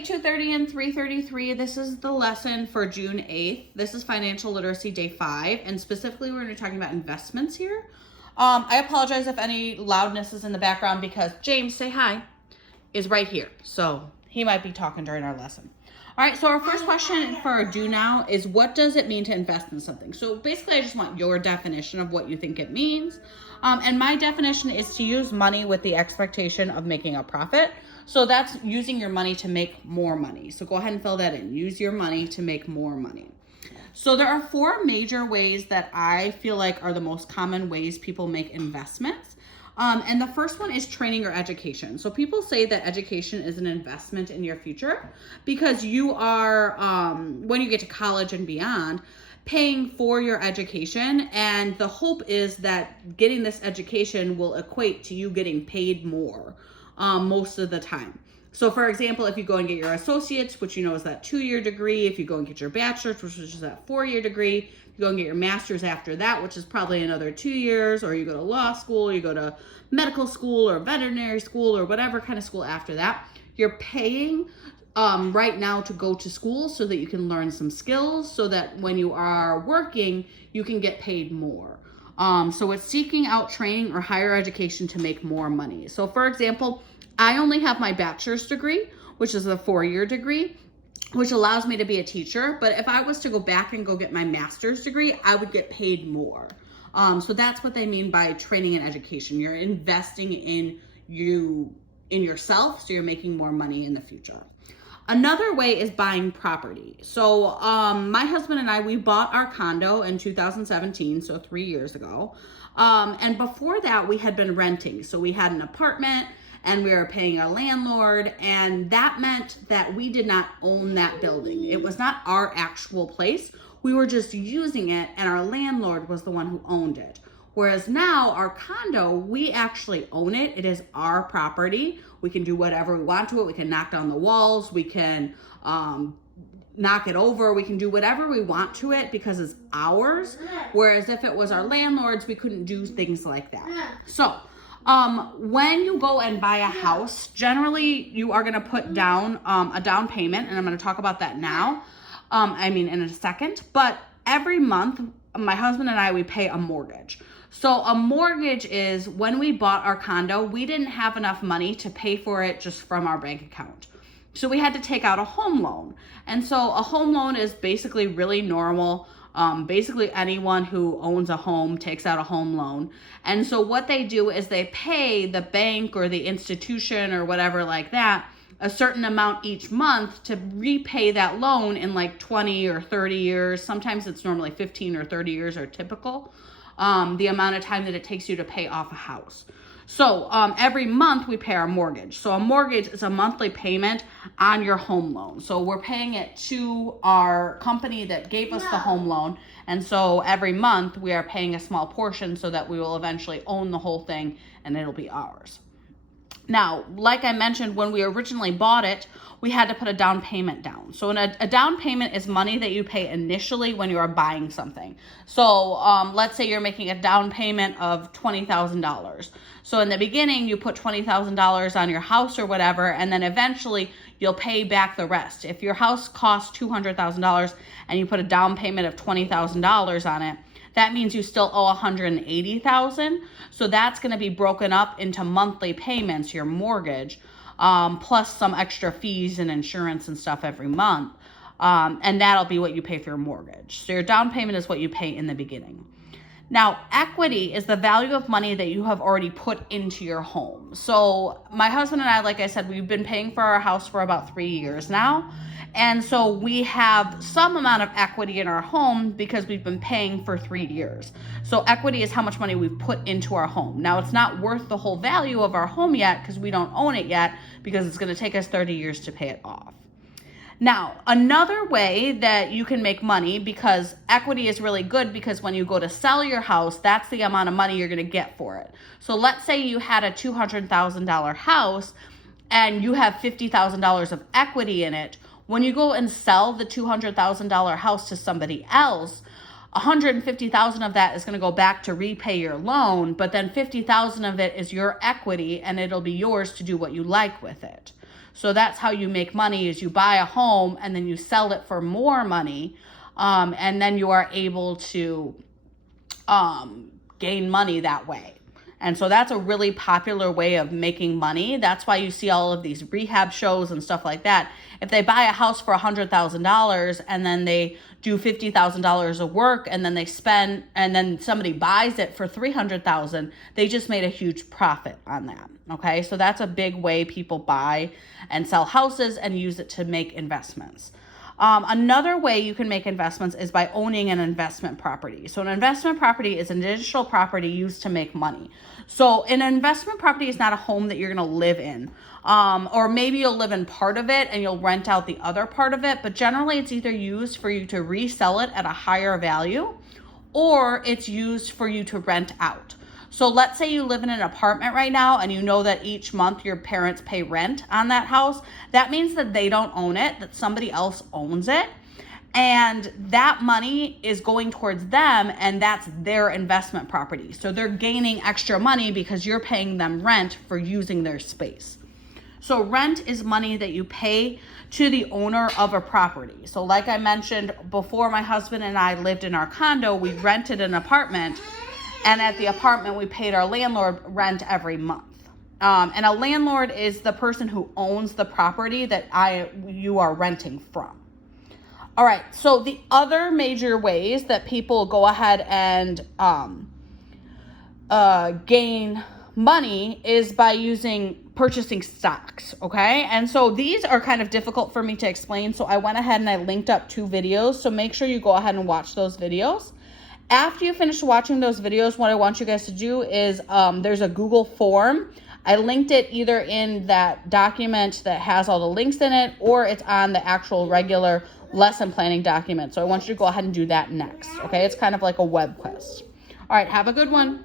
Day 230 and 333. This is the lesson for June 8th. This is Financial Literacy Day 5, and specifically we're going to be talking about investments here. I apologize if any loudness is in the background because James, say hi, is right here. So he might be talking during our lesson. All right, so our first question for our do now is, what does it mean to invest in something? So basically, I just want your definition of what you think it means. And my definition is to use money with the expectation of making a profit. So that's using your money to make more money. So go ahead and fill that in. Use your money to make more money. So there are 4 major ways that I feel like are the most common ways people make investments. And the first one is training or education. So people say that education is an investment in your future because you are, when you get to college and beyond, paying for your education. And the hope is that getting this education will equate to you getting paid more most of the time. So for example, if you go and get your associates, which you know is that 2-year degree, if you go and get your bachelor's, which is that 4-year degree, you go and get your master's after that, which is probably another 2 years, or you go to law school, you go to medical school or veterinary school or whatever kind of school after that, you're paying right now to go to school so that you can learn some skills so that when you are working, you can get paid more. So it's seeking out training or higher education to make more money. So for example, I only have my bachelor's degree, which is a 4-year degree, which allows me to be a teacher. But if I was to go back and go get my master's degree, I would get paid more. So that's what they mean by training and education. You're investing in yourself, so you're making more money in the future. Another way is buying property. So my husband and I, we bought our condo in 2017, so 3 years ago. And before that, we had been renting. So we had an apartment and we were paying our landlord, and that meant that we did not own that building. It was not our actual place. We were just using it, and our landlord was the one who owned it. Whereas now our condo, we actually own it. It is our property. We can do whatever we want to it. We can knock down the walls. We can knock it over. We can do whatever we want to it because it's ours. Whereas if it was our landlord's, we couldn't do things like that. So when you go and buy a house, generally you are going to put down a down payment, and I'm going to talk about that now. In a second. But every month, my husband and I, we pay a mortgage. So a mortgage is when we bought our condo, we didn't have enough money to pay for it just from our bank account. So we had to take out a home loan. And so a home loan is basically really normal. Basically anyone who owns a home takes out a home loan. And so what they do is they pay the bank or the institution or whatever like that a certain amount each month to repay that loan in like 20 or 30 years. Sometimes it's normally 15 or 30 years are typical, the amount of time that it takes you to pay off a house. So every month we pay our mortgage. So a mortgage is a monthly payment on your home loan. So we're paying it to our company that gave us the home loan. And so every month we are paying a small portion so that we will eventually own the whole thing and it'll be ours. Now, like I mentioned, when we originally bought it, we had to put a down payment down. So a down payment is money that you pay initially when you are buying something. So let's say you're making a down payment of $20,000. So in the beginning, you put $20,000 on your house or whatever, and then eventually you'll pay back the rest. If your house costs $200,000 and you put a down payment of $20,000 on it, that means you still owe $180,000. So that's going to be broken up into monthly payments, your mortgage, plus some extra fees and insurance and stuff every month. And that'll be what you pay for your mortgage. So your down payment is what you pay in the beginning. Now, equity is the value of money that you have already put into your home. So my husband and I, like I said, we've been paying for our house for about 3 years now. And so we have some amount of equity in our home because we've been paying for 3 years. So equity is how much money we've put into our home. Now, it's not worth the whole value of our home yet because we don't own it yet because it's going to take us 30 years to pay it off. Now, another way that you can make money, because equity is really good, because when you go to sell your house, that's the amount of money you're going to get for it. So let's say you had a $200,000 house and you have $50,000 of equity in it. When you go and sell the $200,000 house to somebody else, $150,000 of that is going to go back to repay your loan, but then $50,000 of it is your equity and it'll be yours to do what you like with it. So that's how you make money, is you buy a home and then you sell it for more money. And then you are able to gain money that way. And so that's a really popular way of making money. That's why you see all of these rehab shows and stuff like that. If they buy a house for $100,000 and then they do $50,000 of work and then they spend, and then somebody buys it for $300,000, they just made a huge profit on that. Okay, so that's a big way people buy and sell houses and use it to make investments. Another way you can make investments is by owning an investment property. So an investment property is an additional property used to make money. So an investment property is not a home that you're going to live in. Or maybe you'll live in part of it and you'll rent out the other part of it. But generally it's either used for you to resell it at a higher value, or it's used for you to rent out. So let's say you live in an apartment right now and you know that each month your parents pay rent on that house. That means that they don't own it, that somebody else owns it. And that money is going towards them, and that's their investment property. So they're gaining extra money because you're paying them rent for using their space. So rent is money that you pay to the owner of a property. So like I mentioned before, my husband and I lived in our condo. We rented an apartment. And at the apartment, we paid our landlord rent every month. And a landlord is the person who owns the property that you are renting from. All right, so the other major ways that people go ahead and gain money is by purchasing stocks, okay? And so these are kind of difficult for me to explain, so I went ahead and I linked up 2 videos, so make sure you go ahead and watch those videos. After you finish watching those videos, what I want you guys to do is there's a Google form. I linked it either in that document that has all the links in it, or it's on the actual regular lesson planning document. So I want you to go ahead and do that next, okay? It's kind of like a web quest. All right, have a good one.